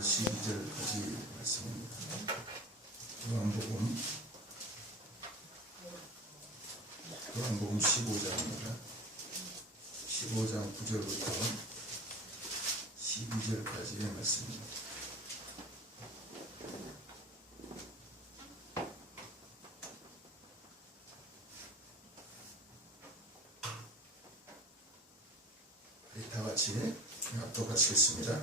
12절까지 말씀입니다. 요한복음 15장입니다. 15장 9절부터 12절까지의 말씀입니다. 다 같이 합독하시겠습니다.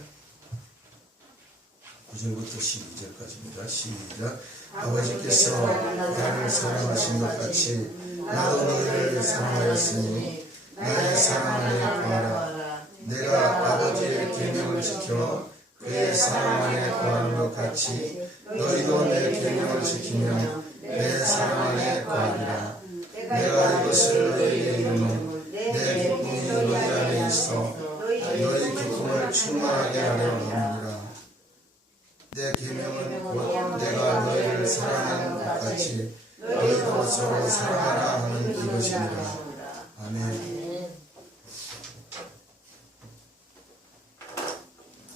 9절부터 12절까지입니다. 시작. 아버지께서 나를 사랑하신 것 같이 나도 너희를 사랑하였으니 나의 사랑 안에 거하라. 내가 아버지의 계명을 지켜 그의 사랑 안에 거하는 것 같이 너희도 내 계명을 지키면 내 사랑 안에 거하리라. 내가 이것을 너희에게 이루면 내 기쁨이 너희 안에 있어 너희 기쁨을 충만하게 하려 합니다. 내 계명은 곧 내가 너희를 사랑하는 것 같이 너희도 서로 사랑하라 하는 이것입니다. 아멘.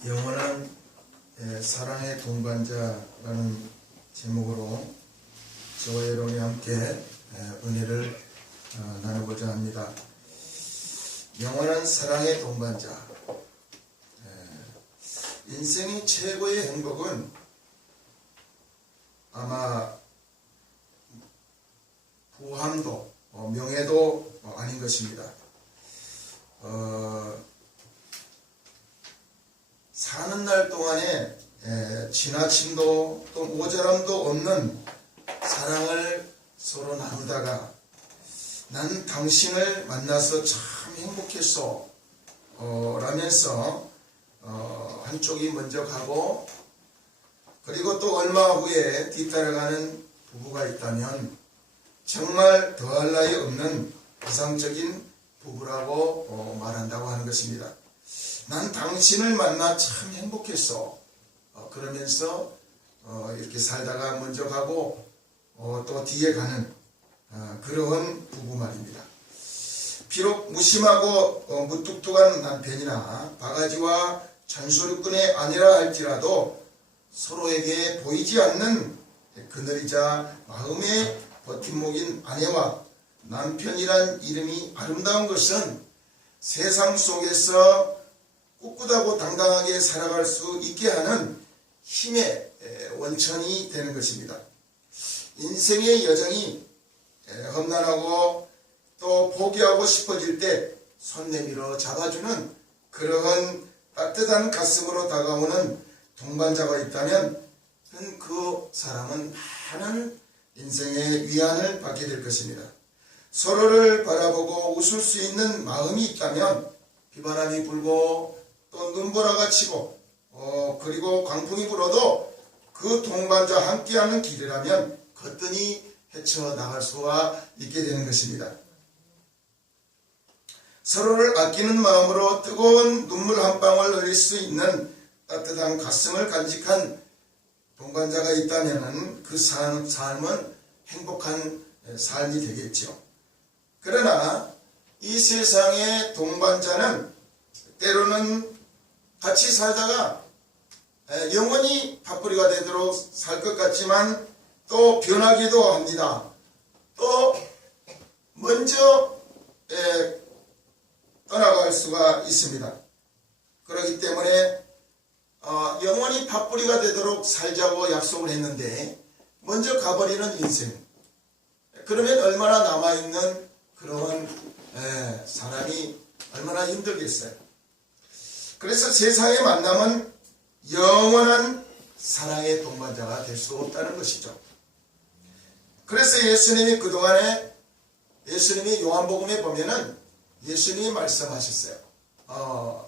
영원한 사랑의 동반자라는 제목으로 저와 여러분이 함께 은혜를 나누고자 합니다. 영원한 사랑의 동반자. 인생의 최고의 행복은 아마 부함도 명예도 아닌 것입니다. 사는 날 동안에 지나침도 또 모자람도 없는 사랑을 서로 나누다가 난 당신을 만나서 참 행복했어 라면서 한쪽이 먼저 가고 그리고 또 얼마 후에 뒤따라가는 부부가 있다면 정말 더할 나위 없는 이상적인 부부라고 말한다고 하는 것입니다. 난 당신을 만나 참 행복했어 그러면서 이렇게 살다가 먼저 가고 또 뒤에 가는 그러한 부부 말입니다. 비록 무심하고 무뚝뚝한 남편이나 바가지와 잔소리꾼의 아내라 할지라도 서로에게 보이지 않는 그늘이자 마음의 버팀목인 아내와 남편이란 이름이 아름다운 것은 세상 속에서 꿋꿋하고 당당하게 살아갈 수 있게 하는 힘의 원천이 되는 것입니다. 인생의 여정이 험난하고 또 포기하고 싶어질 때 손 내밀어 잡아주는 그러한 따뜻한 가슴으로 다가오는 동반자가 있다면 그 사람은 많은 인생의 위안을 받게 될 것입니다. 서로를 바라보고 웃을 수 있는 마음이 있다면 비바람이 불고 또 눈보라가 치고 그리고 광풍이 불어도 그 동반자와 함께하는 길이라면 거뜬히 헤쳐나갈 수가 있게 되는 것입니다. 서로를 아끼는 마음으로 뜨거운 눈물 한 방울 흘릴 수 있는 따뜻한 가슴을 간직한 동반자가 있다면 그 삶은 행복한 삶이 되겠죠. 그러나 이 세상의 동반자는 때로는 같이 살다가 영원히 파뿌리가 되도록 살 것 같지만 또 변하기도 합니다. 또 먼저 떠나갈 수가 있습니다. 그렇기 때문에 영원히 팥뿌리가 되도록 살자고 약속을 했는데 먼저 가버리는 인생, 그러면 얼마나 남아있는 그런 사람이 얼마나 힘들겠어요. 그래서 세상의 만남은 영원한 사랑의 동반자가 될 수 없다는 것이죠. 그래서 예수님이 그동안에 예수님이 요한복음에 보면은 예수님이 말씀하셨어요.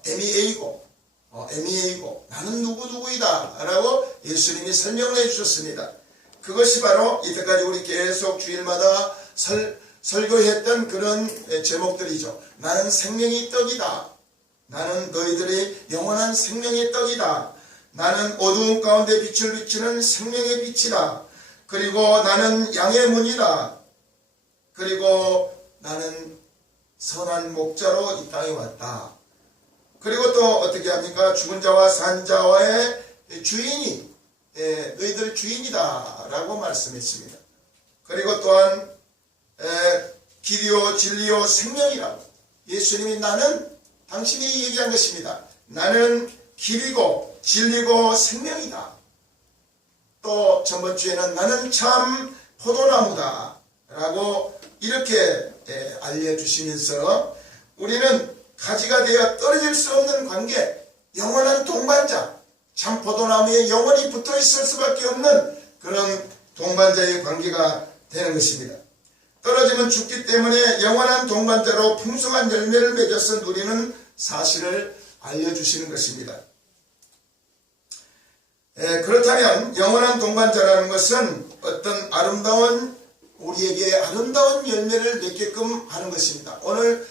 에미에이고 나는 누구누구이다 라고 예수님이 설명을 해주셨습니다. 그것이 바로 이때까지 우리 계속 주일마다 설교했던 그런 제목들이죠. 나는 생명의 떡이다. 나는 너희들의 영원한 생명의 떡이다. 나는 어두운 가운데 빛을 비추는 생명의 빛이다. 그리고 나는 양의 문이다. 그리고 나는 선한 목자로 이 땅에 왔다. 그리고 또 어떻게 합니까? 죽은 자와 산 자와의 주인이 너희들 주인이다 라고 말씀했습니다. 그리고 또한 길이요 진리요 생명이라고 예수님이 나는 당신이 얘기한 것입니다. 나는 길이고 진리고 생명이다. 또 전번주에는 나는 참 포도나무다 라고 이렇게 알려주시면서 우리는 가지가 되어 떨어질 수 없는 관계, 영원한 동반자, 참 포도나무에 영원히 붙어 있을 수밖에 없는 그런 동반자의 관계가 되는 것입니다. 떨어지면 죽기 때문에 영원한 동반자로 풍성한 열매를 맺어서 누리는 사실을 알려주시는 것입니다. 그렇다면 영원한 동반자라는 것은 어떤 우리에게 아름다운 열매를 맺게끔 하는 것입니다. 오늘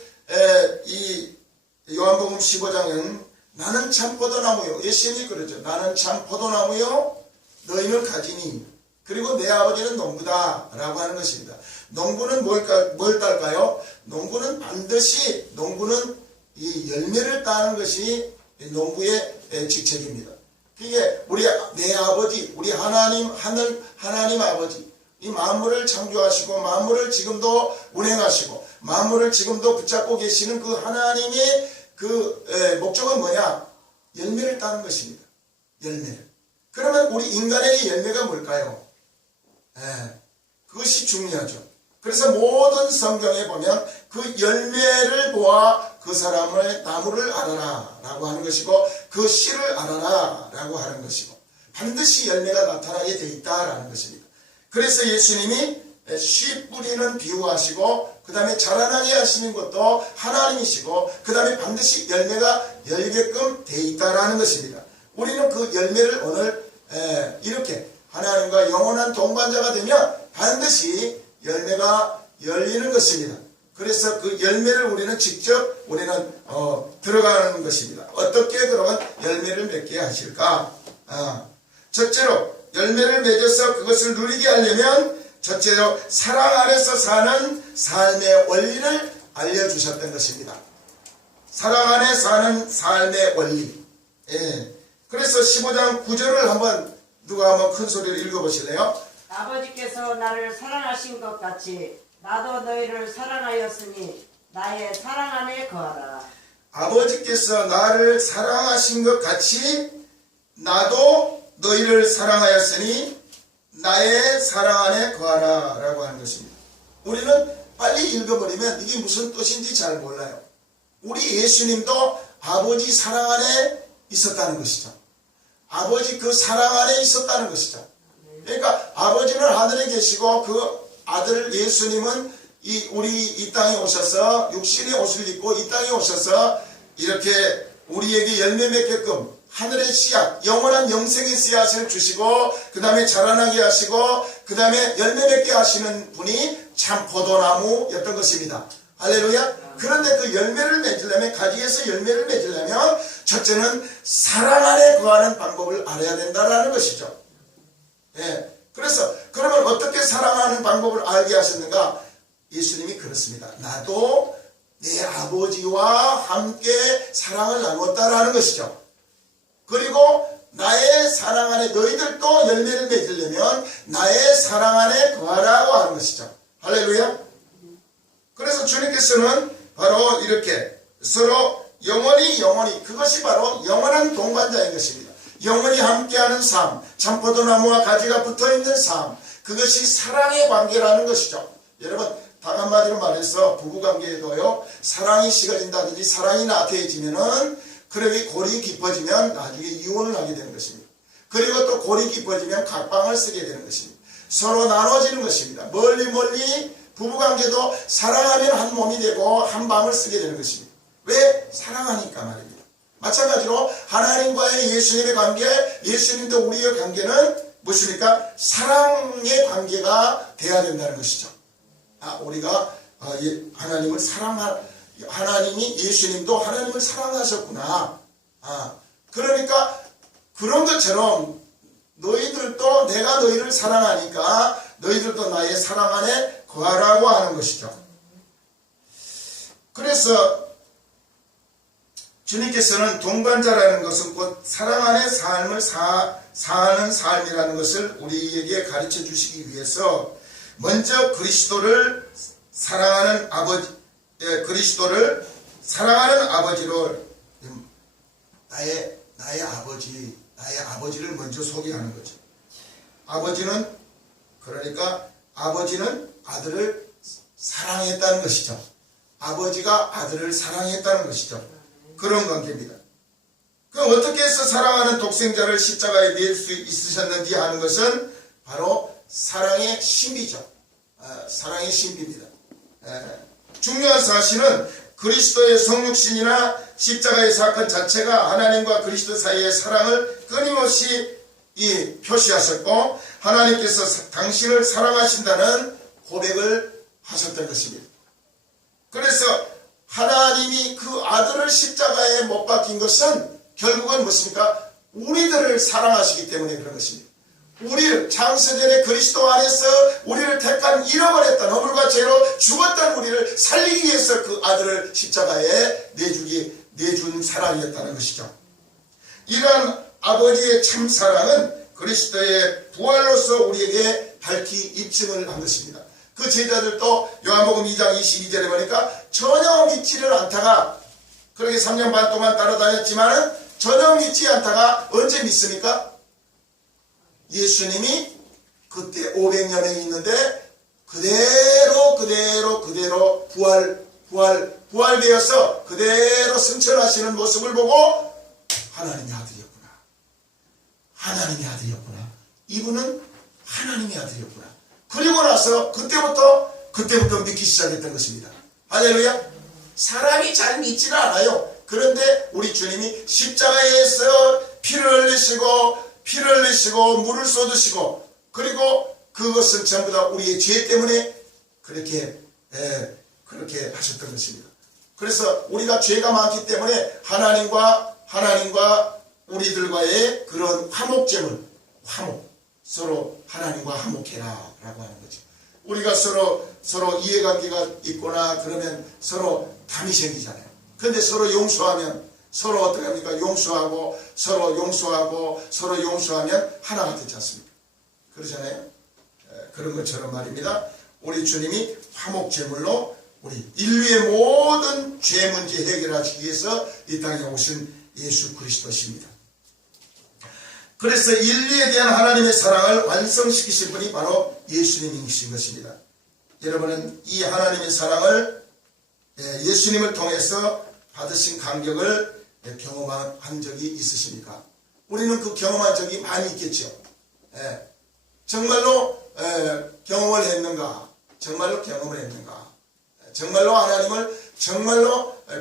이 요한복음 15장은 나는 참 포도나무요. 예수님이 그러죠. 나는 참 포도나무요. 너희는 가지니. 그리고 내 아버지는 농부다. 라고 하는 것입니다. 농부는 뭘 딸까요? 농부는 반드시 이 열매를 따는 것이 농부의 직책입니다. 그게 내 아버지, 우리 하나님 아버지, 이 만물을 창조하시고 만물을 지금도 운행하시고 만물을 지금도 붙잡고 계시는 그 하나님의 그 목적은 뭐냐? 열매를 따는 것입니다. 열매를. 그러면 우리 인간의 열매가 뭘까요? 그것이 중요하죠. 그래서 모든 성경에 보면 그 열매를 보아 그 사람의 나무를 알아라 라고 하는 것이고 그 씨를 알아라 라고 하는 것이고 반드시 열매가 나타나게 되어 있다라는 것입니다. 그래서 예수님이 씨 뿌리는 비유하시고 그 다음에 자라나게 하시는 것도 하나님이시고 그 다음에 반드시 열매가 열게끔 되어 있다라는 것입니다. 우리는 그 열매를 오늘 이렇게 하나님과 영원한 동반자가 되면 반드시 열매가 열리는 것입니다. 그래서 그 열매를 우리는 직접 들어가는 것입니다. 어떻게 그런 열매를 맺게 하실까? 첫째로 열매를 맺어서 그것을 누리게 하려면 첫째로 사랑 안에서 사는 삶의 원리를 알려주셨던 것입니다. 사랑 안에 사는 삶의 원리. 그래서 15장 9절을 누가 한번 큰 소리로 읽어보실래요? 아버지께서 나를 사랑하신 것 같이 나도 너희를 사랑하였으니 나의 사랑 안에 거하라. 아버지께서 나를 사랑하신 것 같이 나도 너희를 사랑하였으니 나의 사랑 안에 거하라 라고 하는 것입니다. 우리는 빨리 읽어버리면 이게 무슨 뜻인지 잘 몰라요. 우리 예수님도 아버지 사랑 안에 있었다는 것이죠. 아버지 그 사랑 안에 있었다는 것이죠. 그러니까 아버지는 하늘에 계시고 그 아들 예수님은 이 땅에 오셔서 육신의 옷을 입고 이 땅에 오셔서 이렇게 우리에게 열매 맺게끔 하늘의 씨앗, 영원한 영생의 씨앗을 주시고 그 다음에 자라나게 하시고 그 다음에 열매 맺게 하시는 분이 참 포도나무였던 것입니다. 할렐루야. 그런데 그 열매를 맺으려면 가지에서 열매를 맺으려면 첫째는 사랑 안에 거하는 방법을 알아야 된다는 것이죠. 그래서 그러면 어떻게 사랑하는 방법을 알게 하셨는가? 예수님이 그렇습니다. 나도 내 아버지와 함께 사랑을 나눴다라는 것이죠. 그리고 나의 사랑 안에 너희들도 열매를 맺으려면 나의 사랑 안에 거하라고 하는 것이죠. 할렐루야. 그래서 주님께서는 바로 이렇게 서로 영원히 그것이 바로 영원한 동반자인 것입니다. 영원히 함께하는 삶, 참포도나무와 가지가 붙어있는 삶, 그것이 사랑의 관계라는 것이죠. 여러분 단 한마디로 말해서 부부관계에도요, 사랑이 식어진다든지 사랑이 나태해지면은 그렇게 골이 깊어지면 나중에 이혼을 하게 되는 것입니다. 그리고 또 골이 깊어지면 각방을 쓰게 되는 것입니다. 서로 나눠지는 것입니다. 멀리 부부관계도 사랑하면 한 몸이 되고 한 방을 쓰게 되는 것입니다. 왜? 사랑하니까 말입니다. 마찬가지로 하나님과의 예수님의 관계, 예수님도 우리의 관계는 무엇입니까? 사랑의 관계가 되어야 된다는 것이죠. 우리가 하나님을 하나님이 예수님도 하나님을 사랑하셨구나. 그러니까 그런 것처럼 너희들도 내가 너희를 사랑하니까 너희들도 나의 사랑 안에 거하라고 하는 것이죠. 그래서 주님께서는 동반자라는 것은 곧 사랑 안의 삶을 사는 삶이라는 것을 우리에게 가르쳐 주시기 위해서 먼저 그리스도를 사랑하는 아버지로 나의 아버지를 먼저 소개하는 거죠. 아버지는 아들을 사랑했다는 것이죠. 아버지가 아들을 사랑했다는 것이죠. 그런 관계입니다. 그럼 어떻게 해서 사랑하는 독생자를 십자가에 낼 수 있으셨는지 하는 것은 바로 사랑의 신비죠. 사랑의 신비입니다. 중요한 사실은 그리스도의 성육신이나 십자가의 사건 자체가 하나님과 그리스도 사이의 사랑을 끊임없이 표시하셨고 하나님께서 당신을 사랑하신다는 고백을 하셨던 것입니다. 그래서 하나님이 그 아들을 십자가에 못 박힌 것은 결국은 무엇입니까? 우리들을 사랑하시기 때문에 그런 것입니다. 우리를 장세전에 그리스도 안에서 우리를 택한 잃어버렸던 허물과 죄로 죽었던 우리를 살리기 위해서 그 아들을 십자가에 내준 사랑이었다는 것이죠. 이러한 아버지의 참 사랑은 그리스도의 부활로서 우리에게 밝히 입증을 한 것입니다. 그 제자들도 요한복음 2장 22절에 보니까 전혀 믿지를 않다가 그렇게 3년 반 동안 따라다녔지만 전혀 믿지 않다가 언제 믿습니까? 예수님이 그때 500여 명이 있는데 그대로 부활되어서 그대로 승천하시는 모습을 보고 하나님의 아들이었구나. 이분은 하나님의 아들이었구나. 그리고 나서 그때부터 믿기 시작했던 것입니다. 할렐루야. 사람이 잘 믿지는 않아요. 그런데 우리 주님이 십자가에서 피를 흘리시고 물을 쏟으시고 그리고 그것은 전부 다 우리의 죄 때문에 그렇게 하셨던 것입니다. 그래서 우리가 죄가 많기 때문에 하나님과 우리들과의 그런 서로 하나님과 화목해라 라고 하는 거죠. 우리가 서로 이해관계가 있거나 그러면 서로 담이 생기잖아요. 그런데 서로 용서하면 서로 어떻게 합니까? 서로 용서하면 하나가 되지 않습니까? 그러잖아요. 그런 것처럼 말입니다. 우리 주님이 화목제물로 우리 인류의 모든 죄 문제 해결하시기 위해서 이 땅에 오신 예수 그리스도십니다. 그래서 인류에 대한 하나님의 사랑을 완성시키신 분이 바로 예수님이신 것입니다. 여러분은 이 하나님의 사랑을 예수님을 통해서 받으신 감격을 경험한 적이 있으십니까? 우리는 그 경험한 적이 많이 있겠죠. 정말로 경험을 했는가? 정말로 하나님을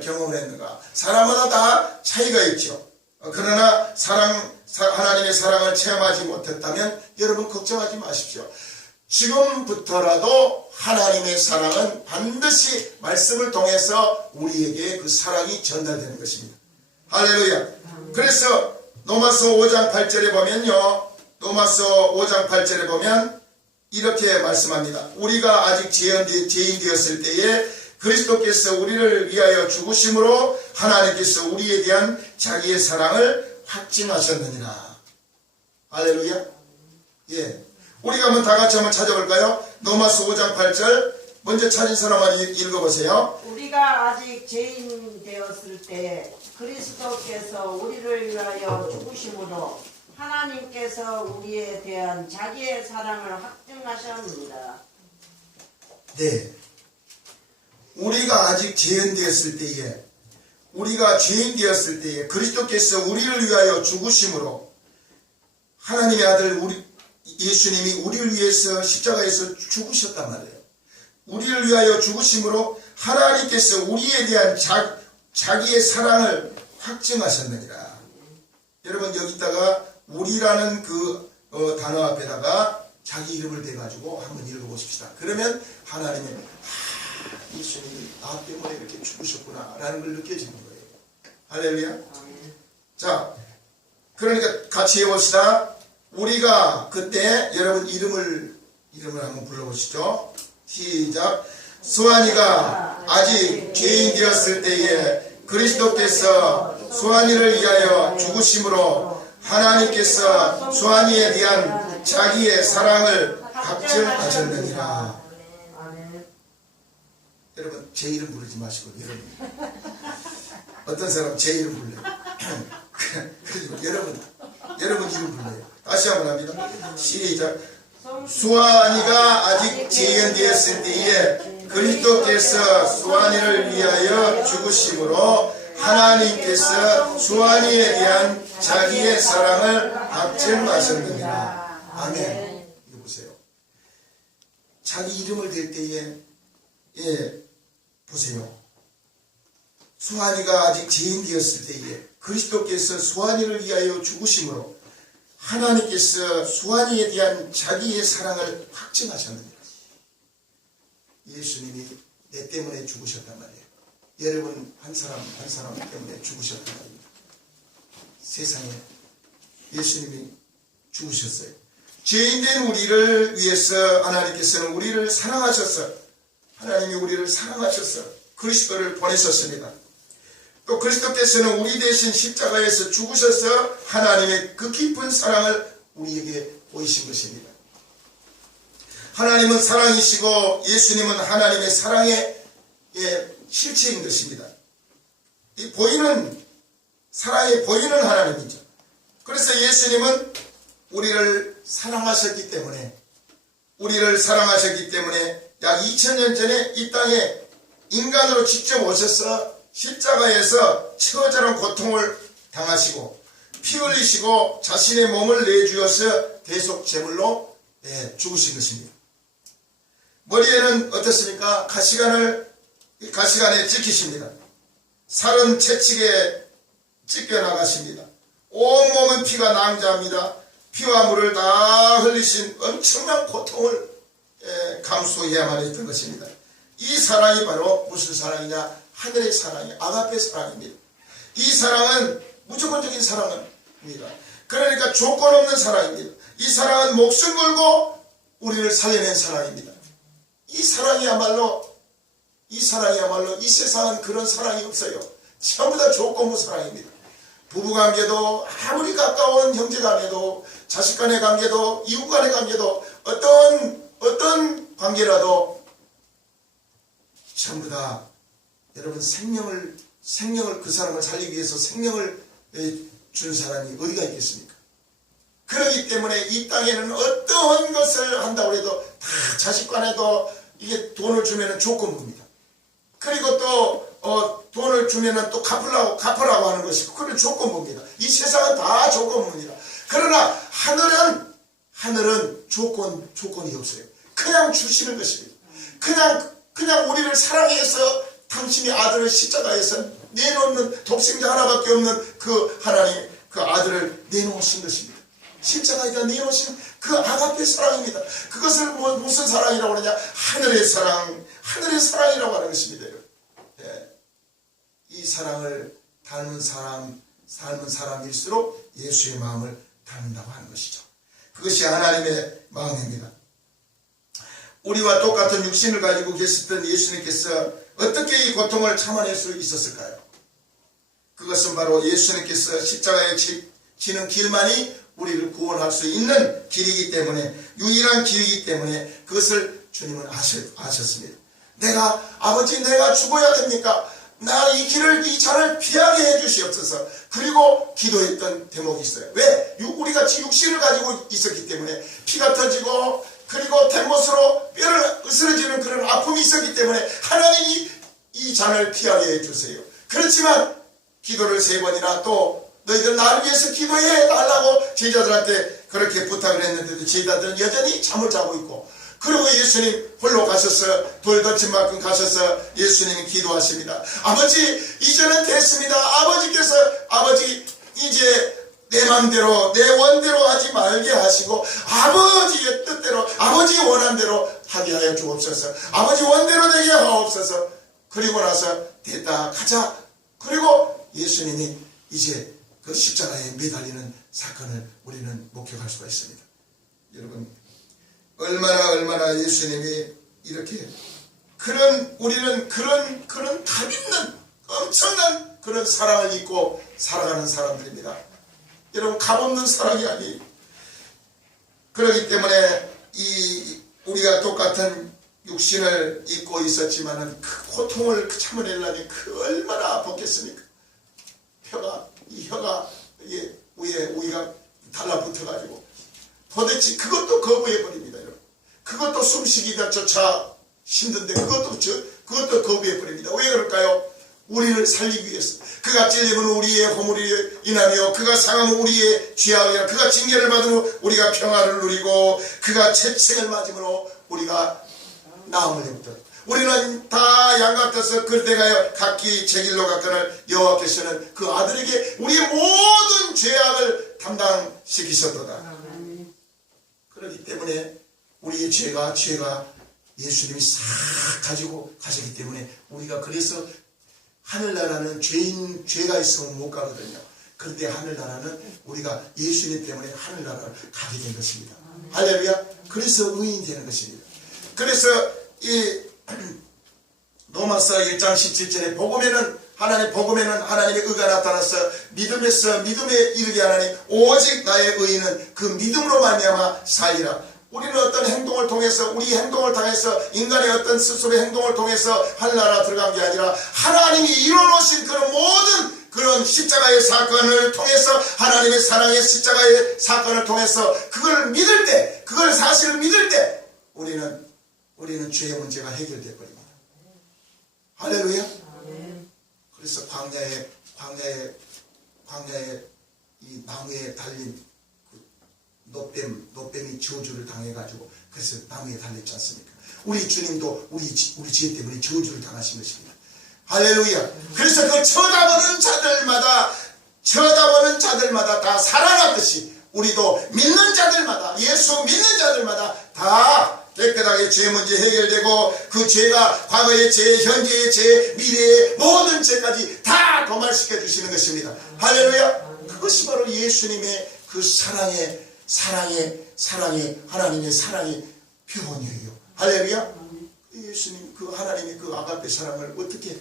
경험을 했는가? 사람마다 다 차이가 있죠. 그러나 하나님의 사랑을 체험하지 못했다면 여러분 걱정하지 마십시오. 지금부터라도 하나님의 사랑은 반드시 말씀을 통해서 우리에게 그 사랑이 전달되는 것입니다. 할렐루야. 그래서 로마서 5장 8절에 보면 이렇게 말씀합니다. 우리가 아직 죄인 되었을 때에 그리스도께서 우리를 위하여 죽으심으로 하나님께서 우리에 대한 자기의 사랑을 확증하셨느니라. 할렐루야. 예. 우리가 한번 다 같이 한번 찾아볼까요? 로마서 5장 8절 먼저 찾은 사람 한번 읽어보세요. 우리가 아직 죄인 되었을 때 그리스도께서 우리를 위하여 죽으심으로 하나님께서 우리에 대한 자기의 사랑을 확증하셨느니라. 네. 우리가 아직 죄인 되었을 때에 그리스도께서 우리를 위하여 죽으심으로 하나님의 아들 예수님이 우리를 위해서 십자가에서 죽으셨단 말이에요. 우리를 위하여 죽으심으로 하나님께서 우리에 대한 자기의 사랑을 확증하셨느니라. 여러분 여기다가 우리라는 그 단어 앞에다가 자기 이름을 대가지고 한번 읽어보십시다. 그러면 하나님의 예수님이 나 때문에 이렇게 죽으셨구나 라는 걸 느껴지는 거예요. 할렐루야. 자, 그러니까 같이 해봅시다. 우리가 그때 여러분 이름을 한번 불러보시죠. 시작. 수환이가 아직 죄인 되었을 때에 그리스도께서 수완이를 위하여 죽으심으로 하나님께서 수완이에 대한 자기의 사랑을 확증하셨느니라. 아멘. 여러분 제 이름 부르지 마시고 여러분 어떤 사람 제 이름 불러요. 그리고 여러분 이름 불러요. 다시 한번 합니다. 시작. 수완이가 아직 재현되었을 때에 그리스도께서 수완이를 위하여 죽으심으로 하나님께서 수완이에 대한 자기의 사랑을 확증하셨느니라. 아멘. 이거 보세요. 자기 이름을 댈 때에 보세요. 수완이가 아직 죄인되었을 때에 그리스도께서 수완이를 위하여 죽으심으로 하나님께서 수완이에 대한 자기의 사랑을 확증하셨느니라. 예수님이 내 때문에 죽으셨단 말이에요. 여러분 한 사람 때문에 죽으셨단 말입니다. 세상에 예수님이 죽으셨어요. 죄인된 우리를 위해서 하나님께서는 우리를 사랑하셔서 하나님이 우리를 사랑하셔서 그리스도를 보내셨습니다. 또 그리스도께서는 우리 대신 십자가에서 죽으셔서 하나님의 그 깊은 사랑을 우리에게 보이신 것입니다. 하나님은 사랑이시고 예수님은 하나님의 사랑의 실체인 것입니다. 이 보이는 사랑이 보이는 하나님이죠. 그래서 예수님은 우리를 사랑하셨기 때문에 약 2000년 전에 이 땅에 인간으로 직접 오셔서 십자가에서 처절한 고통을 당하시고 피 흘리시고 자신의 몸을 내주어서 대속 제물로 죽으신 것입니다. 머리에는 어떻습니까? 가시관에 찍히십니다. 살은 채찍에 찢겨나가십니다. 온몸은 피가 낭자합니다. 피와 물을 다 흘리신 엄청난 고통을 감수해야만 했던 것입니다. 이 사랑이 바로 무슨 사랑이냐? 하늘의 사랑이 아가페 사랑입니다. 이 사랑은 무조건적인 사랑입니다. 그러니까 조건 없는 사랑입니다. 이 사랑은 목숨 걸고 우리를 살려낸 사랑입니다. 이 사랑이야말로 이 세상은 그런 사랑이 없어요. 전부 다 조건부 사랑입니다. 부부관계도 아무리 가까운 형제간에도 자식간의 관계도 이웃간의 관계도 어떤 관계라도 전부 다 여러분 생명을 그 사람을 살리기 위해서 생명을 준 사람이 어디가 있겠습니까? 그렇기 때문에 이 땅에는 어떠한 것을 한다고 해도 다 자식간에도 이게 돈을 주면은 조건부입니다. 그리고 또 돈을 주면은 또 갚으라고 하는 것이 그런 조건부입니다. 이 세상은 다 조건부입니다. 그러나 하늘은 조건이 없어요. 그냥 주시는 것입니다. 그냥 우리를 사랑해서 당신의 아들을 십자가에서 내놓는 독생자 하나밖에 없는 그 하나님 그 아들을 내놓으신 것입니다. 십자가에다 내놓으신 그 아가페 사랑입니다. 그것을 무슨 사랑이라고 하느냐? 하늘의 사랑이라고 하는 것입니다. 이 사랑을 닮은 사람일수록 예수의 마음을 닮는다고 하는 것이죠. 그것이 하나님의 마음입니다. 우리와 똑같은 육신을 가지고 계셨던 예수님께서 어떻게 이 고통을 참아낼 수 있었을까요? 그것은 바로 예수님께서 십자가에 지는 길만이 우리를 구원할 수 있는 길이기 때문에 유일한 길이기 때문에 그것을 주님은 아셨습니다. 아버지 내가 죽어야 됩니까? 나 이 잔을 피하게 해주시옵소서. 그리고 기도했던 대목이 있어요. 왜? 우리가 육신을 가지고 있었기 때문에 피가 터지고 그리고 된 곳으로 뼈를 으스러지는 그런 아픔이 있었기 때문에 하나님이 이 잔을 피하게 해주세요. 그렇지만 기도를 3번이나 또 너희들 나를 위해서 기도해 달라고 제자들한테 그렇게 부탁을 했는데도 제자들은 여전히 잠을 자고 있고 그리고 예수님 홀로 가셔서 돌 던진 만큼 가셔서 예수님이 기도하십니다. 아버지 이제는 됐습니다. 아버지 이제 내 맘대로 내 원대로 하지 말게 하시고 아버지의 뜻대로 아버지 원한대로 하게 하여 주옵소서. 아버지 원대로 되게 하옵소서. 그리고 나서 됐다 가자. 그리고 예수님이 이제 그 십자가에 매달리는 사건을 우리는 목격할 수가 있습니다. 여러분 얼마나 예수님이 이렇게 우리는 그런 값 있는 엄청난 그런 사랑을 잊고 살아가는 사람들입니다. 여러분, 값없는 사랑이 아니에요. 그렇기 때문에 우리가 똑같은 육신을 입고 있었지만은 그 고통을 참아내려니 얼마나 아팠겠습니까? 이 혀가 위에 우리가 달라붙어가지고 도대체 그것도 거부해버립니다. 여러분. 그것도 숨쉬기가조차 힘든데 그것도 거부해버립니다. 왜 그럴까요? 우리를 살리기 위해서. 그가 찔리면 우리의 허물이 인하며 그가 상하면 우리의 죄악이라. 그가 징계를 받으면 우리가 평화를 누리고 그가 채찍을 맞으므로 우리가 나음을 입다. 우리는 다 양같아서 그대가여 각기 제 길로 갔거늘 여호와께서는 그 아들에게 우리의 모든 죄악을 담당시키셨도다. 그렇기 때문에 우리의 죄가 예수님이 싹 가지고 가셨기 때문에 우리가 그래서 하늘나라는 죄가 있으면 못 가거든요. 그런데 하늘나라는 우리가 예수님 때문에 하늘나라를 가게 된 것입니다. 할렐루야. 그래서 의인이 되는 것입니다. 그래서 이 로마서 1장 17절에 복음에는 하나님의 의가 나타나서 믿음에 이르게 하나니 오직 나의 의인은 그 믿음으로 말미암아 살리라. 우리는 어떤 행동을 통해서 우리 행동을 통해서 인간의 어떤 스스로의 행동을 통해서 하늘나라 들어간 게 아니라 하나님이 이뤄놓으신 그런 모든 그런 십자가의 사건을 통해서 하나님의 사랑의 십자가의 사건을 통해서 그걸 믿을 때 그걸 사실을 믿을 때 우리는 죄의 문제가 해결되어 버립니다. 할렐루야. 그래서 광야에 이 나무에 달린 노뱀이 저주를 당해가지고 그래서 나무에 달렸지 않습니까? 우리 주님도 우리 죄 때문에 저주를 당하신 것입니다. 할렐루야. 그래서 그 쳐다보는 자들마다 다 살아났듯이 우리도 믿는 자들마다 예수 믿는 자들마다 다 깨끗하게 죄 문제 해결되고 그 죄가 과거의 죄, 현재의 죄, 미래의 모든 죄까지 다 도말시켜 주시는 것입니다. 할렐루야. 그것이 바로 예수님의 그 사랑의 하나님의 사랑의 표현이에요. 할렐루야. 예수님 그 하나님의 그 아가페 사랑을 어떻게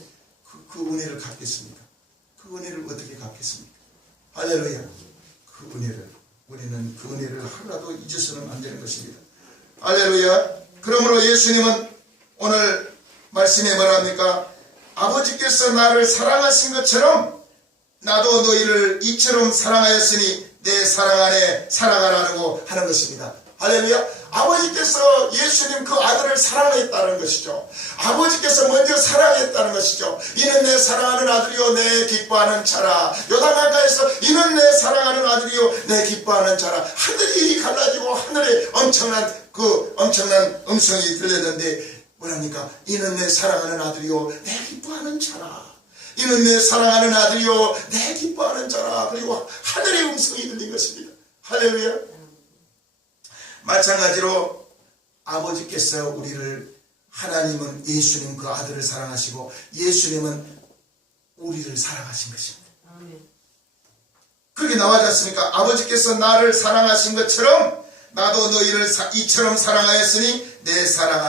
그 은혜를 갚겠습니까? 그 은혜를 어떻게 갚겠습니까? 할렐루야. 우리는 그 은혜를 하나도 잊어서는 안 되는 것입니다. 할렐루야. 그러므로 예수님은 오늘 말씀에 뭐랍니까? 아버지께서 나를 사랑하신 것처럼 나도 너희를 이처럼 사랑하였으니 내 사랑 안에 살아가라고 하는 것입니다. 할렐루야. 아버지께서 예수님 그 아들을 사랑했다는 것이죠. 아버지께서 먼저 사랑했다는 것이죠. 이는 내 사랑하는 아들이요 내 기뻐하는 자라. 요단강가에서 이는 내 사랑하는 아들이요 내 기뻐하는 자라. 하늘이 갈라지고 하늘에 엄청난 음성이 들렸는데 뭐랍니까? 이는 내 사랑하는 아들이요 내 기뻐하는 자라. 이는 내 사랑하는 아들이요 내 기뻐하는 자라. 그리고 하늘의 음성이 들린 것입니다. 할렐루야. 마찬가지로 아버지께서 하나님은 예수님 그 아들을 사랑하시고 예수님은 우리를 사랑하신 것입니다. 그렇게 나와지 않습니까? 아버지께서 나를 사랑하신 것처럼 나도 너희를 이처럼 사랑하였으니 내 사랑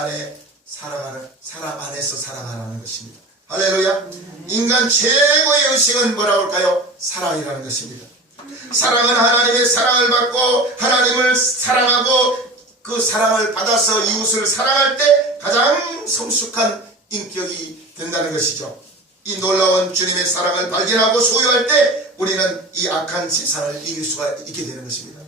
안에서 살아가라는 것입니다. 할렐루야. 인간 최고의 의식은 뭐라고 할까요? 사랑이라는 것입니다. 사랑은 하나님의 사랑을 받고 하나님을 사랑하고 그 사랑을 받아서 이웃을 사랑할 때 가장 성숙한 인격이 된다는 것이죠. 이 놀라운 주님의 사랑을 발견하고 소유할 때 우리는 이 악한 세상을 이길 수가 있게 되는 것입니다.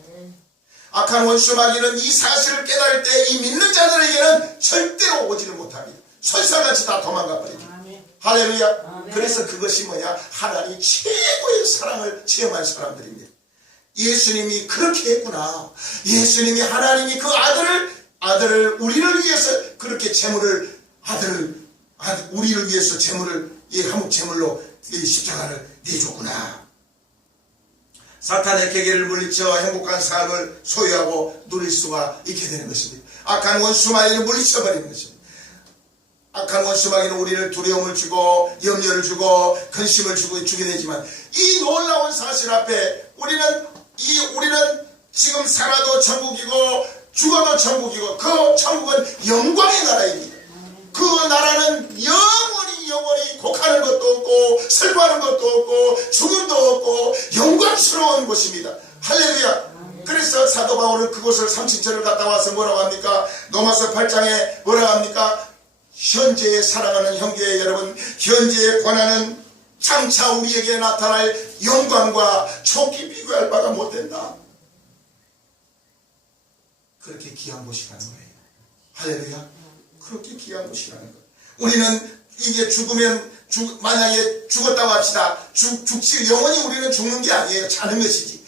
악한 원수 마귀는 이 사실을 깨달을 때 이 믿는 자들에게는 절대로 오지를 못합니다. 설사같이 다 도망가 버립니다. 할렐루야. 그래서 그것이 뭐냐? 하나님 최고의 사랑을 체험한 사람들입니다. 예수님이 그렇게 했구나. 예수님이 하나님이 그 아들을 우리를 위해서 그렇게 우리를 위해서 한몫 제물로 이 십자가를 내줬구나. 사탄의 계계를 물리쳐 행복한 삶을 소유하고 누릴 수가 있게 되는 것입니다. 악한 원수마귀를 물리쳐버리는 것입니다. 악한 원수마귀는 우리를 두려움을 주고 염려를 주고 근심을 주게 되지만 이 놀라운 사실 앞에 우리는 지금 살아도 천국이고 죽어도 천국이고 그 천국은 영광의 나라입니다. 그 나라는 영원히 곡하는 것도 없고 슬퍼하는 것도 없고 죽음도 없고 영광스러운 곳입니다. 할렐루야. 그래서 사도 바울은 그곳을 30절을 갔다 와서 뭐라고 합니까? 로마서 8장에 뭐라고 합니까? 현재에 사랑하는 형제 여러분, 현재의 고난은 장차 우리에게 나타날 영광과 촉기 비교할 바가 못된다. 그렇게 귀한 곳이라는 거예요. 할렐루야. 그렇게 귀한 곳이라는 거예요. 우리는 이게 죽으면 만약에 죽었다고 합시다. 죽지 영원히 우리는 죽는 게 아니에요. 자는 것이지.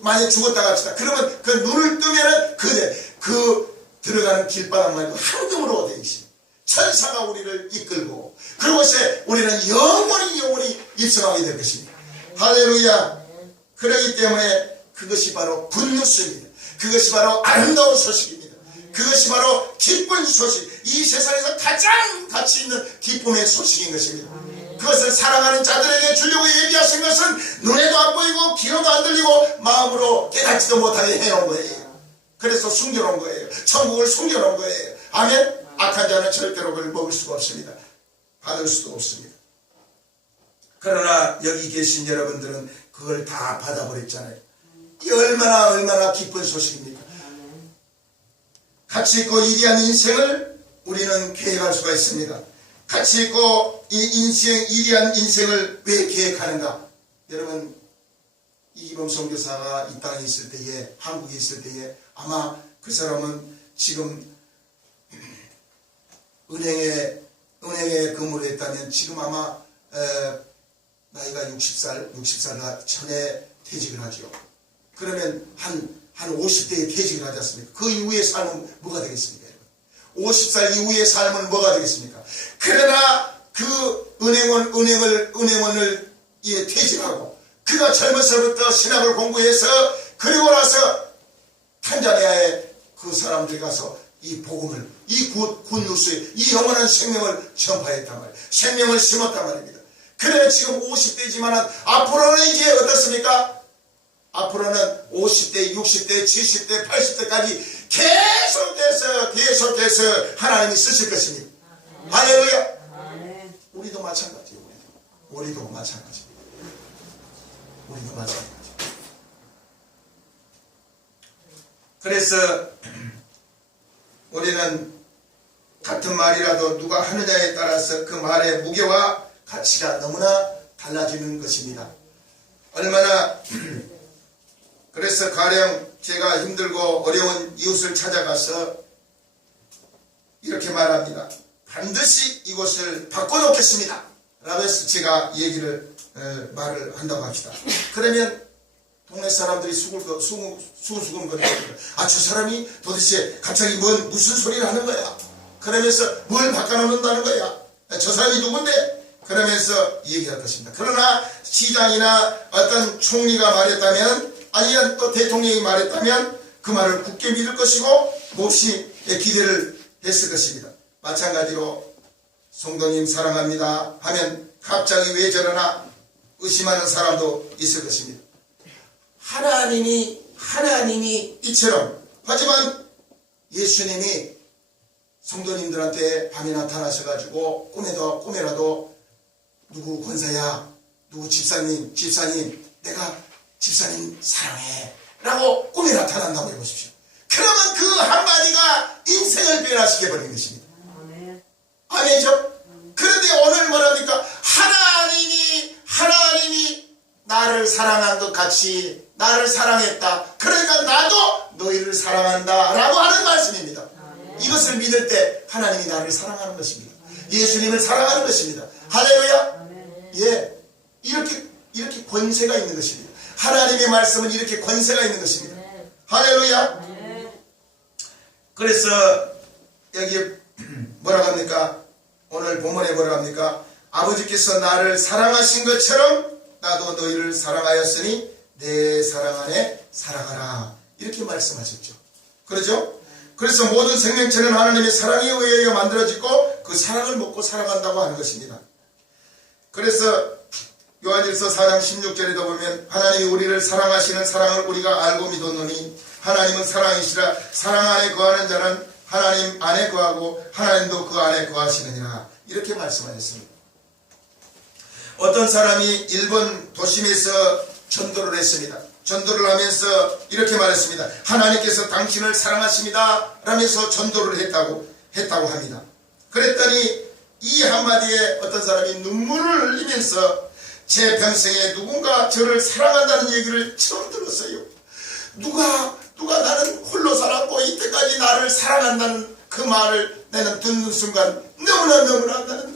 만약에 죽었다고 합시다. 그러면 그 눈을 뜨면은 그 들어가는 길바닥 말고 황금으로 되어 있습니다. 천사가 우리를 이끌고 그곳에 우리는 영원히 입성하게 될 것입니다. 할렐루야. 그렇기 때문에 그것이 바로 굿뉴스입니다. 그것이 바로 아름다운 소식입니다. 그것이 바로 기쁜 소식, 이 세상에서 가장 가치 있는 기쁨의 소식인 것입니다. 그것을 사랑하는 자들에게 주려고 예비하신 것은 눈에도 안 보이고 귀로도 안 들리고 마음으로 깨닫지도 못하게 해놓은 거예요. 그래서 숨겨놓은 거예요. 천국을 숨겨놓은 거예요. 아멘. 악한 자는 절대로 그걸 먹을 수가 없습니다. 받을 수도 없습니다. 그러나 여기 계신 여러분들은 그걸 다 받아버렸잖아요. 이 얼마나 기쁜 소식입니까? 가치 있고 이리한 인생을 우리는 계획할 수가 있습니다. 가치 있고 이리한 인생을 왜 계획하는가? 여러분, 이기범 선교사가 이 땅에 있을 때에, 한국에 있을 때에 아마 그 사람은 지금 은행에 근무를 했다면 지금 아마 나이가 60살 전에 퇴직을 하죠. 그러면 한 50대에 퇴직을 하지 않습니까? 그 이후의 삶은 뭐가 되겠습니까? 50살 이후의 삶은 뭐가 되겠습니까? 그러나 그 은행원을 퇴직하고 그가 젊어서부터 신학을 공부해서 그리고 나서 탄자니아에 그 사람들이 가서 이 복음을, 이 굿뉴스, 이 영원한 생명을 전파했단 말이에요. 생명을 심었단 말입니다. 그래 지금 50대지만 앞으로는 이제 어떻습니까? 앞으로는 50대, 60대, 70대, 80대까지 계속해서 하나님이 쓰실 것입니다. 할렐루야. 우리도 마찬가지예요. 우리도 마찬가지입니다. 그래서 우리는 같은 말이라도 누가 하느냐에 따라서 그 말의 무게와 가치가 너무나 달라지는 것입니다. 얼마나 그래서 가령 제가 힘들고 어려운 이웃을 찾아가서 이렇게 말합니다. 반드시 이곳을 바꿔놓겠습니다. 라고 해서 제가 말을 한다고 합시다. 그러면 동네 사람들이 수근수근 거리고 저 사람이 도대체 갑자기 무슨 소리를 하는 거야? 그러면서 뭘 바꿔놓는다는 거야? 저 사람이 누군데? 그러면서 얘기할 것입니다. 그러나 시장이나 어떤 총리가 말했다면 아니면 또 대통령이 말했다면 그 말을 굳게 믿을 것이고 몹시 기대를 했을 것입니다. 마찬가지로 성도님 사랑합니다 하면 갑자기 왜 저러나 의심하는 사람도 있을 것입니다. 하나님이 이처럼, 하지만 예수님이 성도님들한테 밤에 나타나셔가지고 꿈에라도 누구 권사야, 누구 집사님 내가 집사님 사랑해 라고 꿈에 나타난다고 해보십시오. 그러면 그 한마디가 인생을 변화시켜 버리는 것입니다. 아멘이죠? 그런데 오늘 뭐랍니까? 하나님이 나를 사랑한 것 같이 나를 사랑했다. 그러니까 나도 너희를 사랑한다 라고 하는 말씀입니다. 이것을 믿을 때 하나님이 나를 사랑하는 것입니다. 예수님을 사랑하는 것입니다. 할렐루야. 예, 이렇게 권세가 있는 것입니다. 하나님의 말씀은 이렇게 권세가 있는 것입니다. 할렐루야. 그래서 여기 뭐라고 합니까? 오늘 본문에 뭐라고 합니까? 아버지께서 나를 사랑하신 것처럼 나도 너희를 사랑하였으니 내 사랑 안에 살아가라. 이렇게 말씀하셨죠. 그렇죠? 그래서 모든 생명체는 하나님의 사랑에 의하여 만들어지고 그 사랑을 먹고 살아간다고 하는 것입니다. 그래서 요한일서 4장 16절에도 보면 하나님이 우리를 사랑하시는 사랑을 우리가 알고 믿었노니 하나님은 사랑이시라. 사랑 안에 거하는 자는 하나님 안에 거하고 하나님도 그 안에 거하시느니라. 이렇게 말씀하셨습니다. 어떤 사람이 일본 도심에서 전도를 했습니다. 전도를 하면서 이렇게 말했습니다. 하나님께서 당신을 사랑하십니다 라면서 전도를 했다고 합니다. 그랬더니 이 한마디에 어떤 사람이 눈물을 흘리면서 제 평생에 누군가 저를 사랑한다는 얘기를 처음 들었어요. 누가 나는 홀로 살았고 이때까지 나를 사랑한다는 그 말을 나는 듣는 순간 너무나 나는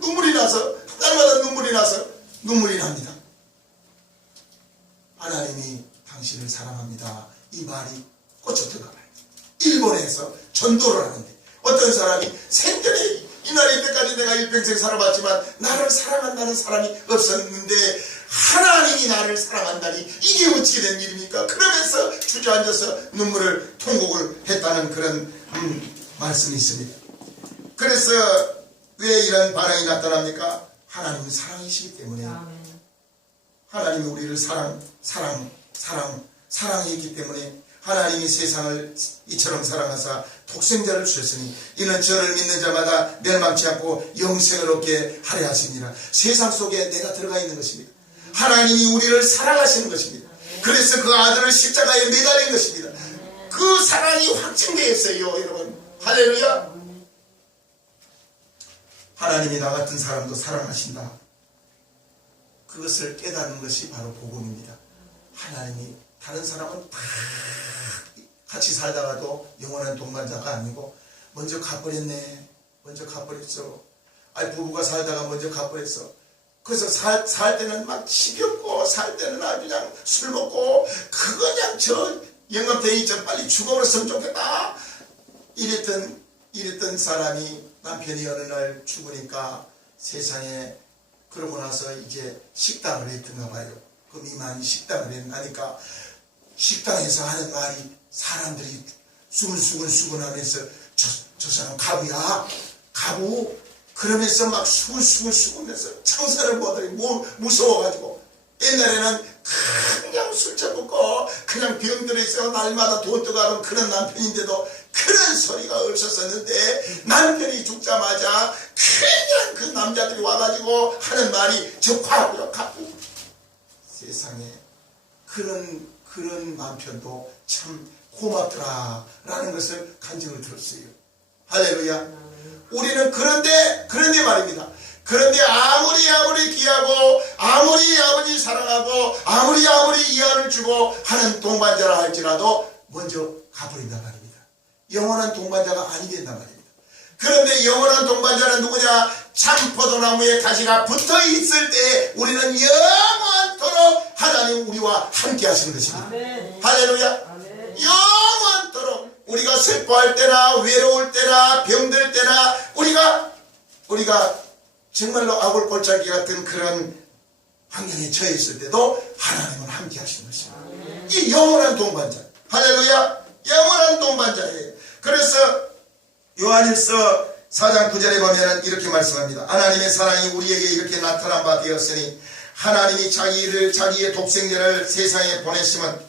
눈물이 나서 날마다 눈물이 납니다. 하나님이 당신을 사랑합니다. 이 말이 꽂혀 들어가요. 일본에서 전도를 하는데 어떤 사람이 생전에 이날 이때까지 내가 일평생 살아봤지만 나를 사랑한다는 사람이 없었는데 하나님이 나를 사랑한다니 이게 어떻게 된 일입니까? 그러면서 주저앉아서 통곡을 했다는 그런 말씀이 있습니다. 그래서 왜 이런 반응이 나타납니까? 하나님은 사랑이시기 때문에 하나님이 우리를 사랑했기 때문에 하나님이 세상을 이처럼 사랑하사 독생자를 주셨으니 이는 저를 믿는 자마다 멸망치 않고 영생을 얻게 하려 하십니다. 세상 속에 내가 들어가 있는 것입니다. 하나님이 우리를 사랑하시는 것입니다. 그래서 그 아들을 십자가에 매달린 것입니다. 그 사랑이 확증되어 있어요, 여러분. 할렐루야. 하나님이 나 같은 사람도 사랑하신다. 그것을 깨닫는 것이 바로 복음입니다. 하나님이 다른 사람은 다 같이 살다가도 영원한 동반자가 아니고 먼저 가버렸네. 먼저 가버렸어. 부부가 살다가 먼저 가버렸어. 그래서 살 때는 막 지겹고 살 때는 아주 그냥 술 먹고 그냥 저 영감탱이 좀 빨리 죽어버렸으면 좋겠다. 이랬던 사람이 남편이 어느 날 죽으니까 세상에 그러고 나서 이제 식당을 했던가 봐요. 그럼 이만희 식당을 했나니까 식당에서 하는 말이 사람들이 수근수근 하면서 저 사람 가부야 가부 그러면서 막 수근수근면서 창사를 보더니 무서워가지고 옛날에는 그냥 술 처먹고 그냥 병들어 있어 날마다 돈 떠가는 그런 남편인데도 그런 소리가 없었었는데 남편이 죽자마자 그냥 그 남자들이 와가지고 하는 말이 저 가부야 가부. 세상에 그런 남편도 참 고맙더라 라는 것을 간증을 들었어요. 할렐루야. 우리는 그런데 말입니다. 그런데 아무리 귀하고 아무리 아버지 사랑하고 아무리 이해를 주고 하는 동반자라 할지라도 먼저 가버린단 말입니다. 영원한 동반자가 아니 된단 말입니다. 그런데 영원한 동반자는 누구냐? 참 포도나무에 가시가 붙어 있을 때 우리는 영원토록 하나님 우리와 함께 하시는 것입니다. 아멘. 할렐루야. 아멘. 영원토록 우리가 슬퍼할 때나 외로울 때나 병들 때나 우리가 정말로 아골골짜기 같은 그런 환경에 처해 있을 때도 하나님은 함께 하시는 것입니다. 아멘. 이 영원한 동반자. 할렐루야. 영원한 동반자예요. 그래서 요한일서 4장 9절에 보면 이렇게 말씀합니다. 하나님의 사랑이 우리에게 이렇게 나타난 바 되었으니 하나님이 자기의 독생자를 세상에 보내시면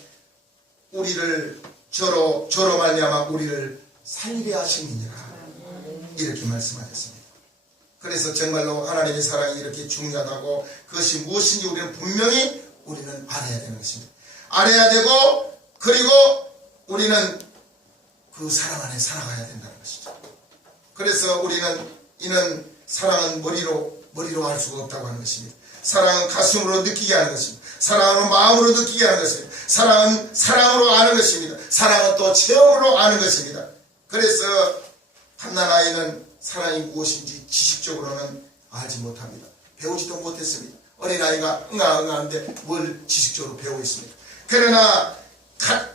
우리를 저로 말미암아 우리를 살게 하심이니라. 이렇게 말씀하셨습니다. 그래서 정말로 하나님의 사랑이 이렇게 중요하다고 그것이 무엇인지 우리는 알아야 되는 것입니다. 알아야 되고 그리고 우리는 그 사랑 안에 살아가야 된다는 것이죠. 그래서 이는 사랑은 머리로 알 수가 없다고 하는 것입니다. 사랑은 가슴으로 느끼게 하는 것입니다. 사랑은 마음으로 느끼게 하는 것입니다. 사랑은 사랑으로 아는 것입니다. 사랑은 또 체험으로 아는 것입니다. 그래서 갓난아이는 사랑이 무엇인지 지식적으로는 알지 못합니다. 배우지도 못했습니다. 어린아이가 응아응아한데 뭘 지식적으로 배우고 있습니다. 그러나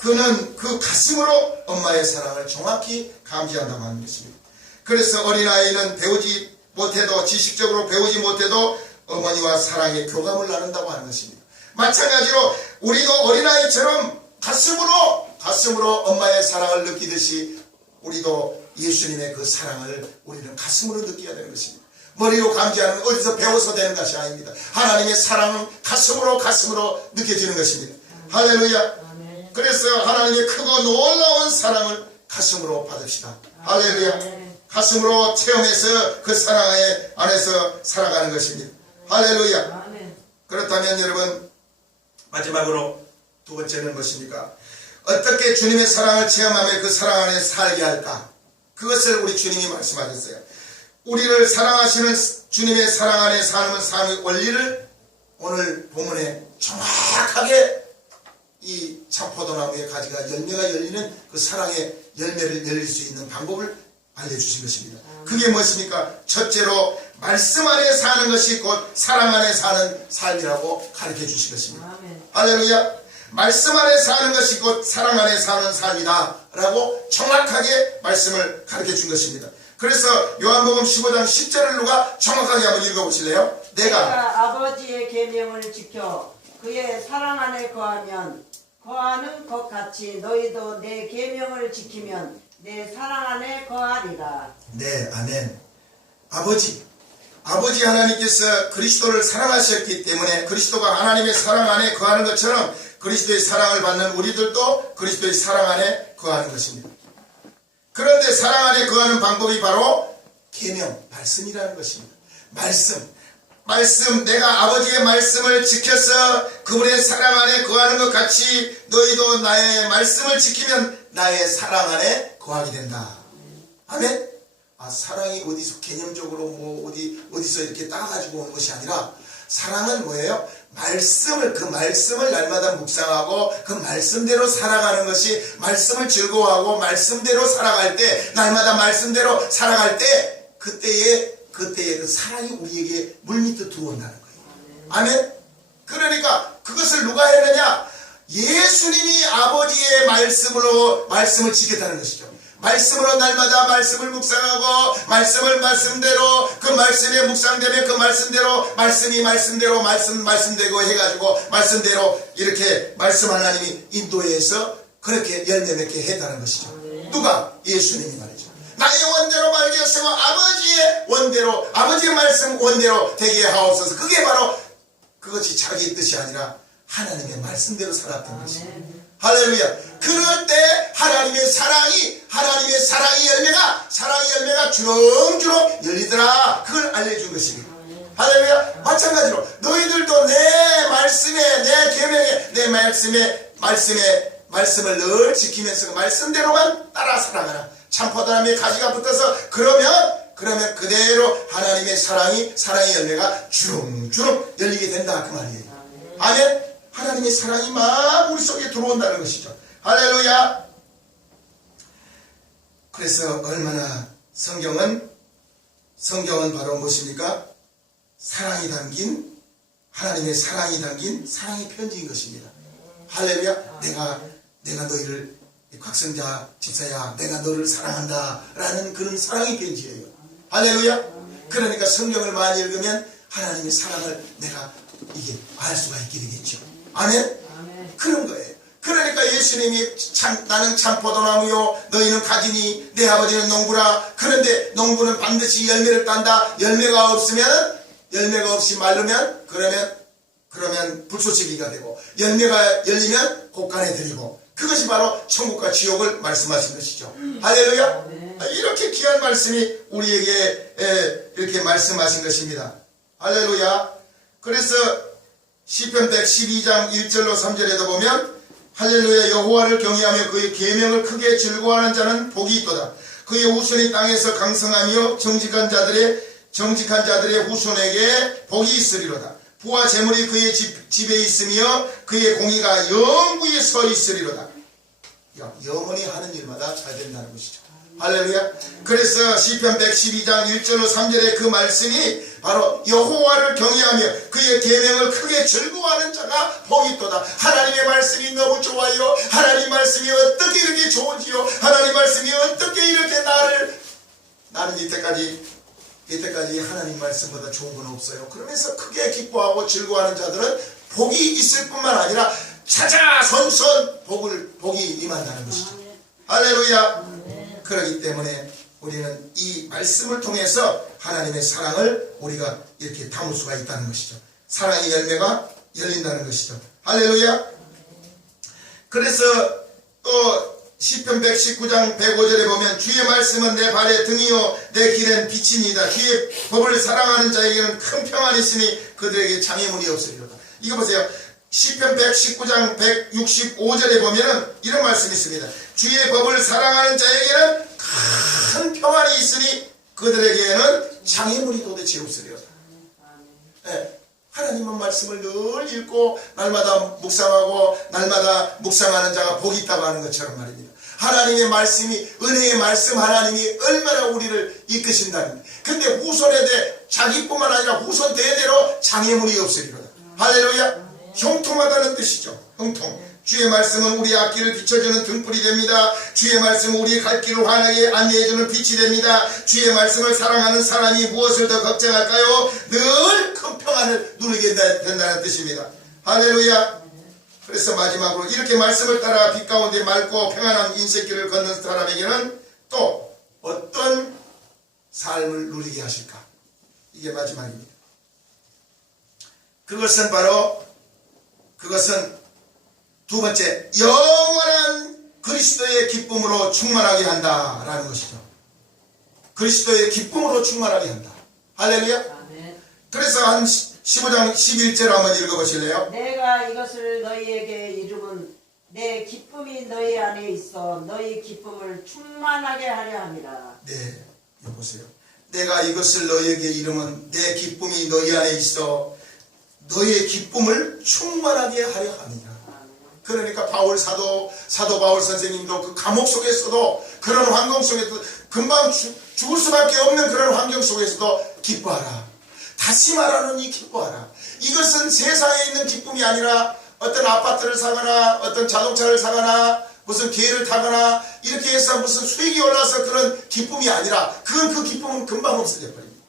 그는 그 가슴으로 엄마의 사랑을 정확히 감지한다고 하는 것입니다. 그래서 어린아이는 배우지 못해도 지식적으로 배우지 못해도 어머니와 사랑의 교감을 나눈다고 하는 것입니다. 마찬가지로 우리도 어린아이처럼 가슴으로 엄마의 사랑을 느끼듯이 우리도 예수님의 그 사랑을 우리는 가슴으로 느껴야 되는 것입니다. 머리로 감지하는 어디서 배워서 되는 것이 아닙니다. 하나님의 사랑은 가슴으로 느껴지는 것입니다. 할렐루야. 그래서 하나님의 크고 놀라운 사랑을 가슴으로 받읍시다. 할렐루야. 가슴으로 체험해서 그 사랑 안에서 살아가는 것입니다. 할렐루야. 아멘. 그렇다면 여러분, 마지막으로 두 번째는 무엇입니까? 어떻게 주님의 사랑을 체험하며 그 사랑 안에 살게 할까? 그것을 우리 주님이 말씀하셨어요. 우리를 사랑하시는 주님의 사랑 안에 사는 삶의 원리를 오늘 본문에 정확하게 이 참포도나무의 가지가 열매가 열리는 그 사랑의 열매를 열릴 수 있는 방법을 알려주신 것입니다. 그게 무엇입니까? 첫째로 말씀 안에 사는 것이 곧 사랑 안에 사는 삶이라고 가르쳐 주신 것입니다. 아멘. 할렐루야. 말씀 안에 사는 것이 곧 사랑 안에 사는 삶이다 라고 정확하게 말씀을 가르쳐 준 것입니다. 그래서 요한복음 15장 10절을 누가 정확하게 한번 읽어보실래요? 내가 아버지의 계명을 지켜 그의 사랑 안에 거하면 거하는 것 같이 너희도 내 계명을 지키면 내 사랑 안에 거하리라. 네, 아멘. 아버지 하나님께서 그리스도를 사랑하셨기 때문에 그리스도가 하나님의 사랑 안에 거하는 것처럼 그리스도의 사랑을 받는 우리들도 그리스도의 사랑 안에 거하는 것입니다. 그런데 사랑 안에 거하는 방법이 바로 계명, 말씀이라는 것입니다. 말씀, 내가 아버지의 말씀을 지켜서 그분의 사랑 안에 거하는 것 같이 너희도 나의 말씀을 지키면 나의 사랑 안에 거하게 된다. 아멘? 사랑이 어디서 개념적으로 어디서 이렇게 따가지고 오는 것이 아니라 사랑은 뭐예요? 그 말씀을 날마다 묵상하고 그 말씀대로 살아가는 것이 말씀을 즐거워하고 말씀대로 살아갈 때 날마다 말씀대로 살아갈 때 그때의 그 사랑이 우리에게 물밑으로 들어온다는 거예요. 아멘? 그러니까 그것을 누가 했느냐? 예수님이 아버지의 말씀을 지켰다는 것이죠. 말씀으로 날마다 말씀을 묵상하고 말씀대로 그 말씀에 묵상되면 그 말씀대로 말씀되고 해가지고 말씀대로 이렇게 말씀 하나님이 인도해서 그렇게 열매 맺게 했다는 것이죠. 누가? 예수님이 말이죠. 나의 원대로 말게 하시고 아버지의 원대로 아버지의 말씀 원대로 되게 하옵소서. 그게 바로 그것이 자기의 뜻이 아니라 하나님의 말씀대로 살았던 것입니다. 할렐루야. 그럴 때 하나님의 사랑이 열매가 주렁주렁 열리더라. 그걸 알려준 것입니다. 할렐루야. 마찬가지로 너희들도 내 말씀에 내 계명에 내 말씀을 늘 지키면서 그 말씀대로만 따라 살아가라. 참포도나무에 가지가 붙어서 그러면 그대로 하나님의 사랑의 열매가 주렁주렁 열리게 된다 그 말이에요. 아멘. 하나님의 사랑이 막 우리 속에 들어온다는 것이죠. 할렐루야. 그래서 얼마나 성경은 바로 무엇입니까? 하나님의 사랑이 담긴 사랑의 편지인 것입니다. 할렐루야. 내가 너희를 곽성자 집사야 내가 너를 사랑한다 라는 그런 사랑의 편지예요. 할렐루야. 그러니까 성경을 많이 읽으면 하나님의 사랑을 내가 이게 알 수가 있게 되겠죠. 아멘? 그런 거예요. 그러니까 예수님이 나는 참포도나무요 너희는 가지니 내 아버지는 농부라. 그런데 농부는 반드시 열매를 딴다. 열매가 없이 마르면 그러면 불쏘시개가 되고 열매가 열리면 곡간에 들이고 그것이 바로 천국과 지옥을 말씀하신 것이죠. 할렐루야. 이렇게 귀한 말씀이 우리에게 이렇게 말씀하신 것입니다. 할렐루야. 그래서 시편 112장 1절로 3절에도 보면 할렐루야. 여호와를 경외하며 그의 계명을 크게 즐거워하는 자는 복이 있도다. 그의 후손이 땅에서 강성하며 정직한 자들의 후손에게 복이 있으리로다. 부와 재물이 그의 집에 있으며 그의 공의가 영구히 서 있으리로다. 영원히 하는 일마다 잘 된다는 것이죠. 할렐루야. 그래서 시편 112장 1절로 3절의 그 말씀이 바로 여호와를 경외하며 그의 계명을 크게 즐거워하는 자가 복이 있도다. 하나님의 말씀이 너무 좋아요. 하나님 말씀이 어떻게 이렇게 좋은지요. 하나님 말씀이 어떻게 이렇게 나는 이때까지 하나님 말씀보다 좋은 건 없어요. 그러면서 크게 기뻐하고 즐거워하는 자들은 복이 있을 뿐만 아니라 차차선선 복이 임한다는 것이죠. 할렐루야. 그렇기 때문에 우리는 이 말씀을 통해서 하나님의 사랑을 우리가 이렇게 담을 수가 있다는 것이죠. 사랑의 열매가 열린다는 것이죠. 할렐루야. 그래서 또 시편 119장 105절에 보면 주의 말씀은 내 발의 등이요 내 길엔 빛이니이다. 주의 법을 사랑하는 자에게는 큰 평안이 있으니 그들에게 장애물이 없으리로다. 이거 보세요. 시편 119장 165절에 보면은 이런 말씀이 있습니다. 주의 법을 사랑하는 자에게는 큰 평안이 있으니 그들에게는 장애물이 도대체 없으리로다. 네. 하나님은 말씀을 늘 읽고 날마다 묵상하고 날마다 묵상하는 자가 복이 있다고 하는 것처럼 말입니다. 하나님의 말씀이, 은혜의 말씀 하나님이 얼마나 우리를 이끄신다는. 근데 후손에 자기뿐만 아니라 후손 대대로 장애물이 없으리로다. 할렐루야. 형통하다는 뜻이죠. 형통. 주의 말씀은 우리 앞길을 비춰주는 등불이 됩니다. 주의 말씀은 우리의 갈 길을 환하게 안내해주는 빛이 됩니다. 주의 말씀을 사랑하는 사람이 무엇을 더 걱정할까요? 늘 큰 평안을 누리게 된다는 뜻입니다. 할렐루야. 그래서 마지막으로 이렇게 말씀을 따라 빛 가운데 맑고 평안한 인생길을 걷는 사람에게는 또 어떤 삶을 누리게 하실까? 이게 마지막입니다. 그것은 두 번째, 영원한 그리스도의 기쁨으로 충만하게 한다라는 것이죠. 그리스도의 기쁨으로 충만하게 한다. 할렐루야. 아멘. 그래서 한 15장 11절 한번 읽어보실래요? 내가 이것을 너희에게 이름은 내 기쁨이 너희 안에 있어 너희 기쁨을 충만하게 하려 함이라. 네, 이거 보세요. 내가 이것을 너희에게 이름은 내 기쁨이 너희 안에 있어 너희의 기쁨을 충만하게 하려 함이라. 그러니까 사도 바울 선생님도 그 감옥 속에서도 그런 환경 속에서도 금방 죽을 수밖에 없는 그런 환경 속에서도 기뻐하라. 다시 말하는 이 기뻐하라. 이것은 세상에 있는 기쁨이 아니라 어떤 아파트를 사거나 어떤 자동차를 사거나 무슨 기회를 타거나 이렇게 해서 무슨 수익이 올라서 그런 기쁨이 아니라 그 기쁨은 금방 없어져 버립니다.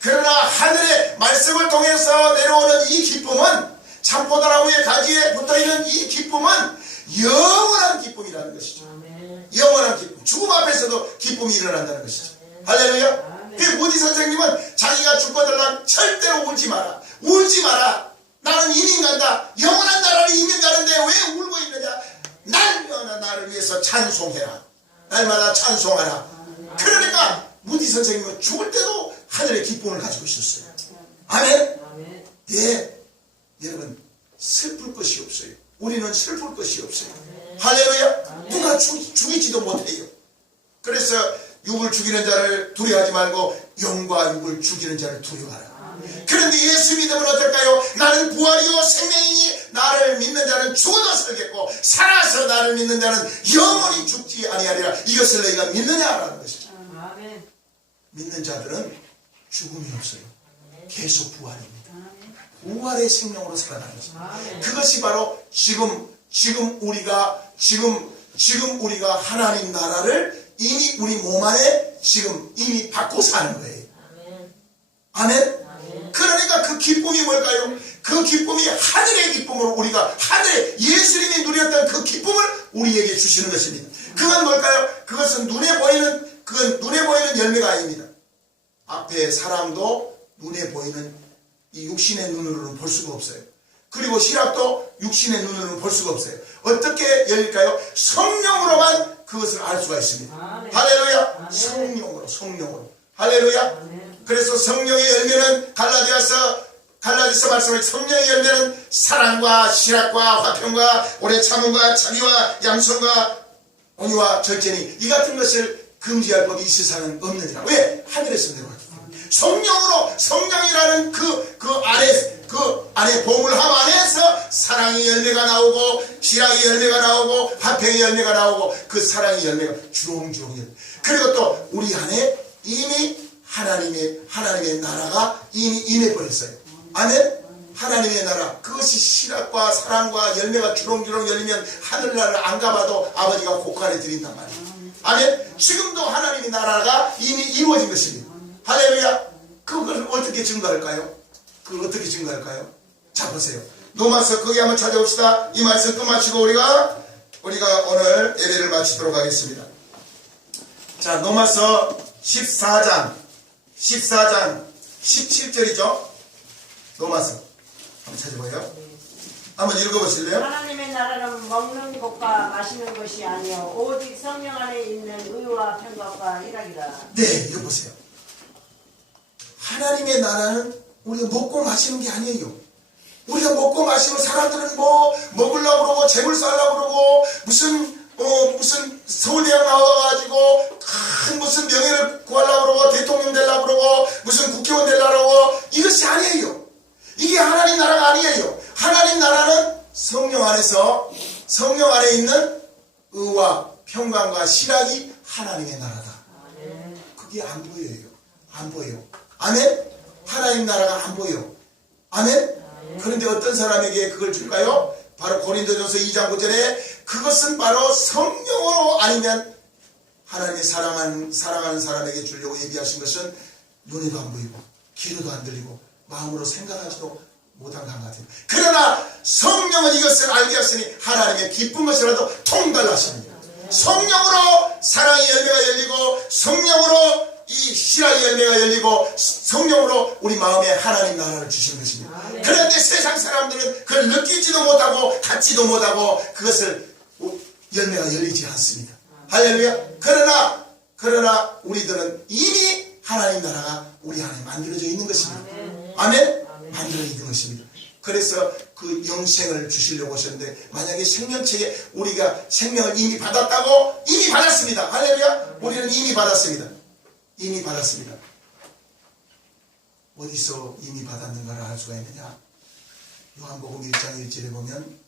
그러나 하늘의 말씀을 통해서 내려오는 이 기쁨은 참포도나무의 가지에 붙어있는 이 기쁨은 영원한 기쁨이라는 것이죠. 아멘. 영원한 기쁨. 죽음 앞에서도 기쁨이 일어난다는 것이죠. 할렐루야. 그 무디 선생님은 자기가 죽거들랑 절대로 울지 마라. 울지 마라. 나는 이민 간다. 영원한 나라를 이민 가는데 왜 울고 있느냐. 날마다 나를 위해서 찬송해라. 날마다 찬송하라. 그러니까 무디 선생님은 죽을 때도 하늘의 기쁨을 가지고 있었어요. 아멘. 아멘. 예. 여러분 슬플 것이 없어요. 우리는 슬플 것이 없어요. 할렐루야. 누가 죽이지도 못해요. 그래서 육을 죽이는 자를 두려워하지 말고 영과 육을 죽이는 자를 두려워하라. 그런데 예수 믿으면 어떨까요? 나는 부활이요 생명이니 나를 믿는 자는 죽어도 살겠고 살아서 나를 믿는 자는 영원히 죽지 아니하리라. 이것을 너희가 믿느냐라는 것이죠. 아멘. 믿는 자들은 죽음이 없어요. 계속 부활입니다. 부활의 생명으로 살아가는 것입니다. 그것이 바로 지금 우리가 하나님 나라를 이미 우리 몸 안에 지금 이미 받고 사는 거예요. 아멘. 그러니까 그 기쁨이 뭘까요? 그 기쁨이 하늘의 기쁨으로 우리가 하늘의 예수님이 누렸던 그 기쁨을 우리에게 주시는 것입니다. 그건 뭘까요? 그것은 눈에 보이는 열매가 아닙니다. 앞에 사람도 눈에 보이는 이 육신의 눈으로는 볼 수가 없어요. 그리고 시락도 육신의 눈으로는 볼 수가 없어요. 어떻게 열릴까요? 성령으로만 그것을 알 수가 있습니다. 아멘. 할렐루야. 아멘. 성령으로. 할렐루야. 아멘. 그래서 성령의 열매는 갈라디아서 말씀을 성령의 열매는 사랑과 시락과 화평과 오래 참음과 자비와 양선과 온유와 절제니 이 같은 것을 금지할 법이 이 세상은 없느니라. 왜? 하늘에서 내려왔기 때문에. 성령이라는 그 안에 보물함 안에서 사랑의 열매가 나오고 시락의 열매가 나오고 화평의 열매가 나오고 그 사랑의 열매가 주렁주렁. 그리고 또 우리 안에 이미 하나님의 나라가 이미 임해버렸어요. 아멘. 하나님의 나라, 그것이 시락과 사랑과 열매가 주렁주렁 열리면 하늘나라를 안 가봐도 아버지가 고칼에 드린단 말이에요. 아멘. 지금도 하나님의 나라가 이미 이루어진 것입니다. 할렐루야. 그걸 어떻게 증거할까요? 자, 보세요. 노마서 거기 한번 찾아봅시다. 이 말씀 끝마치고 우리가 오늘 예배를 마치도록 하겠습니다. 자, 노마서 14장 17절이죠. 노마서 한번 찾아봐요. 한번 읽어보실래요? 하나님의 나라는 먹는 것과 마시는 것이 아니요 오직 성령 안에 있는 의와 평강과 희락이라. 네, 이거 보세요. 하나님의 나라는 우리가 먹고 마시는 게 아니에요. 우리가 먹고 마시고 사람들은 뭐 먹으려고 그러고 재물 쌓으려고 그러고 무슨 서울대학 나와가지고 큰 무슨 명예를 구하려고 그러고 대통령 되려고 그러고 무슨 국회의원 되려고 그러고 이것이 아니에요. 이게 하나님 나라가 아니에요. 하나님 나라는 성령 안에서 성령 안에 있는 의와 평강과 실학이 하나님의 나라다. 그게 안 보여요. 안 보여요. 아멘? 하나님 나라가 안 보여. 아멘? 그런데 어떤 사람에게 그걸 줄까요? 바로 고린도전서 2장 9절에 그것은 바로 성령으로 아니면 하나님의 사랑하는 사람에게 주려고 예비하신 것은 눈에도 안 보이고 귀로도 안 들리고 마음으로 생각하지도 못한 것 같아요. 그러나 성령은 이것을 알게 하시니 하나님의 기쁜 것이라도 통달하십니다. 성령으로 사랑의 열매가 열리고 성령으로 이 실학의 열매가 열리고 성령으로 우리 마음에 하나님 나라를 주시는 것입니다. 그런데 세상 사람들은 그걸 느끼지도 못하고 갖지도 못하고 그것을 열매가 열리지 않습니다. 할렐루야. 그러나 우리들은 이미 하나님 나라가 우리 안에 만들어져 있는 것입니다. 아멘? 만들어져 있는 것입니다. 그래서 그 영생을 주시려고 하셨는데 만약에 생명책에 우리가 생명을 이미 받았다고 이미 받았습니다. 할렐루야. 우리는 이미 받았습니다. 이미 받았습니다. 어디서 이미 받았는가를 알 수가 있느냐? 요한복음 1장 1절에 보면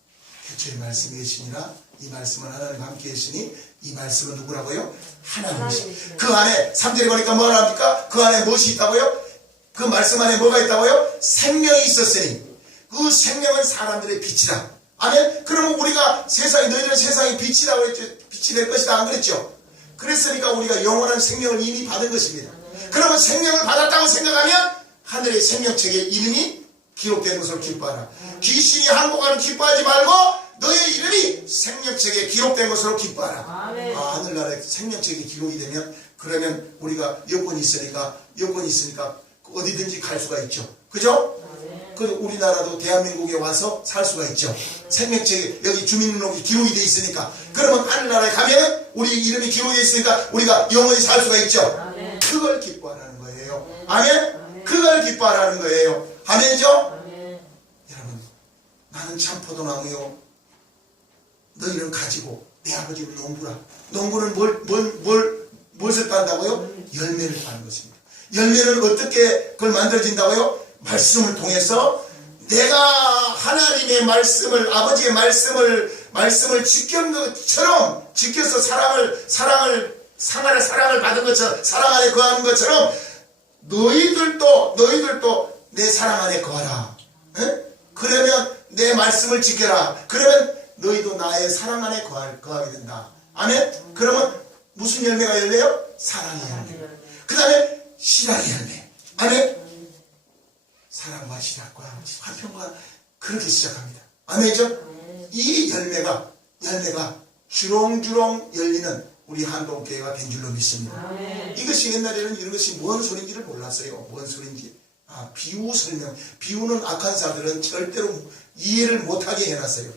태초에 말씀이 계시니라 이 말씀은 하나님과 함께 계시니 이 말씀은 누구라고요? 하나님이시. 그 안에 3절에 보니까 뭐라 합니까? 그 안에 무엇이 있다고요? 그 말씀 안에 뭐가 있다고요? 생명이 있었으니 그 생명은 사람들의 빛이다. 아멘? 그러면 우리가 너희들은 세상의 빛이라고 했죠. 빛이 될 것이다. 안 그랬죠? 그랬으니까 우리가 영원한 생명을 이미 받은 것입니다. 그러면 생명을 받았다고 생각하면 하늘의 생명책에 이름이 기록된 것으로 기뻐하라. 귀신이 항복하는 기뻐하지 말고 너의 이름이 생명책에 기록된 것으로 기뻐하라. 하늘나라에 생명책에 기록이 되면 그러면 우리가 여권이 있으니까 어디든지 갈 수가 있죠. 그죠? 그 우리나라도 대한민국에 와서 살 수가 있죠. 생명책에 여기 주민등록이 기록이 돼 있으니까. 그러면 하늘나라에 가면 우리 이름이 기록이 돼 있으니까 우리가 영원히 살 수가 있죠. 그걸 기뻐하라는 거예요. 아멘? 그걸 기뻐하라는 거예요. 아멘이죠? 여러분, 나는 참 포도나무요. 너희는 가지고 내 아버지는 농부라. 농부는 무엇을 딴다고요? 열매를 따는 것입니다. 열매는 어떻게 그걸 만들어진다고요? 말씀을 통해서 내가 하나님의 말씀을 아버지의 말씀을 지킨 것처럼 지켜서 사랑을 받은 것처럼 사랑 안에 거하는 것처럼 너희들도 내 사랑 안에 거하라. 에? 그러면 내 말씀을 지켜라. 그러면 너희도 나의 사랑 안에 거하게 된다. 아멘? 그러면 무슨 열매가 열려요? 사랑의 열매. 그 다음에 실학의 열매. 아멘? 사랑과 실학과 화평과 그렇게 시작합니다. 아멘이죠? 이 열매가 주렁주렁 열리는 우리 한동교회가 된 줄로 믿습니다. 이것이 옛날에는 이런 것이 뭔 소리인지를 몰랐어요. 뭔 소리인지. 비유 설명. 비유는 악한 자들은 절대로 이해를 못하게 해놨어요.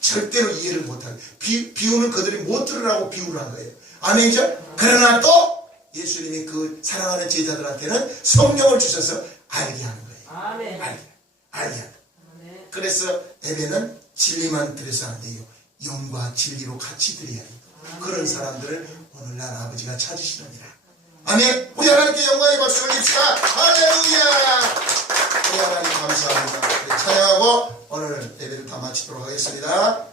절대로 이해를 못하게. 비유는 그들이 못 들으라고 비유를 한 거예요. 아멘이죠? 그러나 또 예수님이 그 사랑하는 제자들한테는 성령을 주셔서 알게 하는 거예요. 아멘. 알게 하는. 그래서 예배는 진리만 드려서 안 돼요. 영과 진리로 같이 드려야 돼요. 그런 사람들을 오늘날 아버지가 찾으시느니라. 아멘. 우리 하나님께 영광의 박수 올립시다. 할렐루야. 우리 하나님 감사합니다. 찬양하고 오늘 예배를 다 마치도록 하겠습니다.